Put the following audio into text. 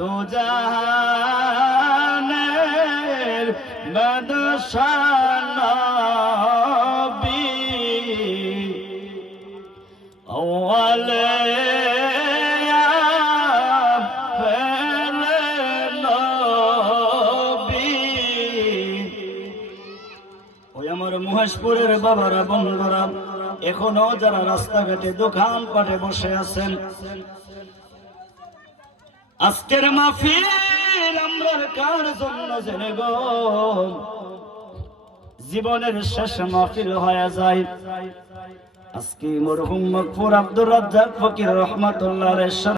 দু জাহানের বাদশাহ নবী আওয়ালে মহেশপুরের বাবারা বন্ধুরা এখনো যারা রাস্তাঘাটে দোকান পাটে বসে আছেন, আজকের মাহফিল আমরার কার জন্য জেনে গো জীবনের শেষ মাহফিল হয়ে যায়। আজকে মরহুম মকফুর আব্দুর রাজ্জাক ফকির রহমাতুল্লাহ আলাইহি